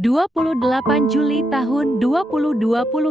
28 Juli tahun 2025.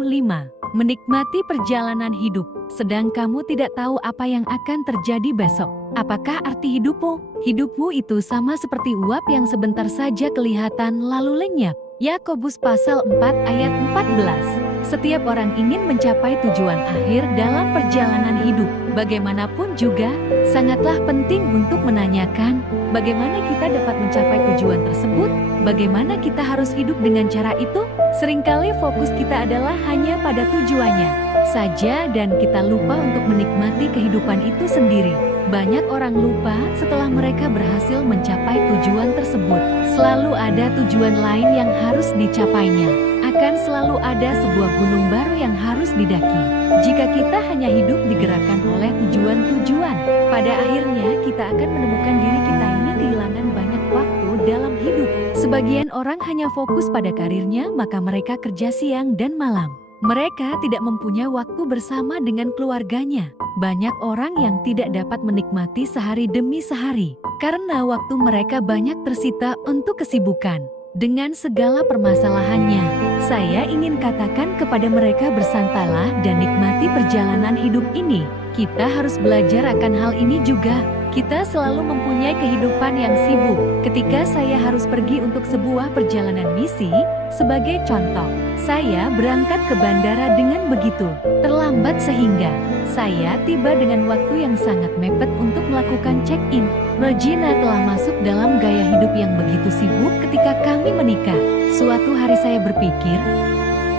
Menikmati perjalanan hidup, sedang kamu tidak tahu apa yang akan terjadi besok. Apakah arti hidupmu? Hidupmu itu sama seperti uap yang sebentar saja kelihatan lalu lenyap. Yakobus pasal 4 ayat 14. Setiap orang ingin mencapai tujuan akhir dalam perjalanan hidup. Bagaimanapun juga, sangatlah penting untuk menanyakan, bagaimana kita dapat mencapai tujuan tersebut? Bagaimana kita harus hidup dengan cara itu? Seringkali fokus kita adalah hanya pada tujuannya saja dan kita lupa untuk menikmati kehidupan itu sendiri. Banyak orang lupa setelah mereka berhasil mencapai tujuan tersebut. Selalu ada tujuan lain yang harus dicapainya. Akan selalu ada sebuah gunung baru yang harus didaki. Jika kita hanya hidup digerakkan oleh tujuan-tujuan, pada akhirnya kita akan menemukan diri kita ini kehilangan banyak waktu dalam hidup. Sebagian orang hanya fokus pada karirnya, maka mereka kerja siang dan malam. Mereka tidak mempunyai waktu bersama dengan keluarganya. Banyak orang yang tidak dapat menikmati sehari demi sehari, karena waktu mereka banyak tersita untuk kesibukan. Dengan segala permasalahannya, saya ingin katakan kepada mereka, bersantalah dan nikmati perjalanan hidup ini. Kita harus belajar akan hal ini juga. Kita selalu mempunyai kehidupan yang sibuk. Ketika saya harus pergi untuk sebuah perjalanan misi, sebagai contoh, saya berangkat ke bandara dengan begitu terlambat sehingga saya tiba dengan waktu yang sangat mepet untuk melakukan check-in. Regina telah masuk dalam gaya hidup yang begitu sibuk ketika kami menikah. Suatu hari saya berpikir,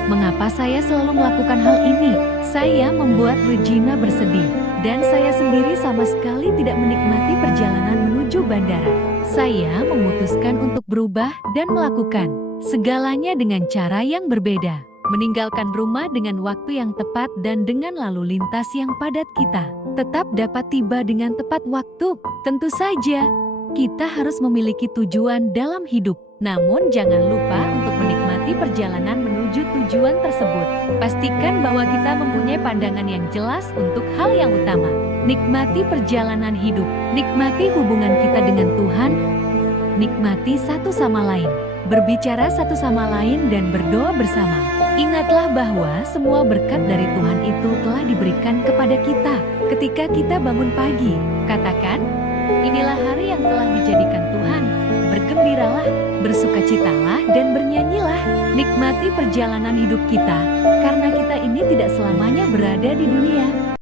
mengapa saya selalu melakukan hal ini? Saya membuat Regina bersedih. Dan saya sendiri sama sekali tidak menikmati perjalanan menuju bandara. Saya memutuskan untuk berubah dan melakukan segalanya dengan cara yang berbeda. Meninggalkan rumah dengan waktu yang tepat dan dengan lalu lintas yang padat, kita tetap dapat tiba dengan tepat waktu. Tentu saja, kita harus memiliki tujuan dalam hidup. Namun jangan lupa untuk menikmati perjalanan menuju tujuan tersebut. Pastikan bahwa kita mempunyai pandangan yang jelas untuk hal yang utama. Nikmati perjalanan hidup, nikmati hubungan kita dengan Tuhan, nikmati satu sama lain, berbicara satu sama lain dan berdoa bersama. Ingatlah bahwa semua berkat dari Tuhan itu telah diberikan kepada kita. Ketika kita bangun pagi, katakan, inilah hari yang telah dijadikan Tuhan. Bergembiralah, bersukacitalah, dan bernyanyilah. Nikmati perjalanan hidup kita, karena kita ini tidak selamanya berada di dunia.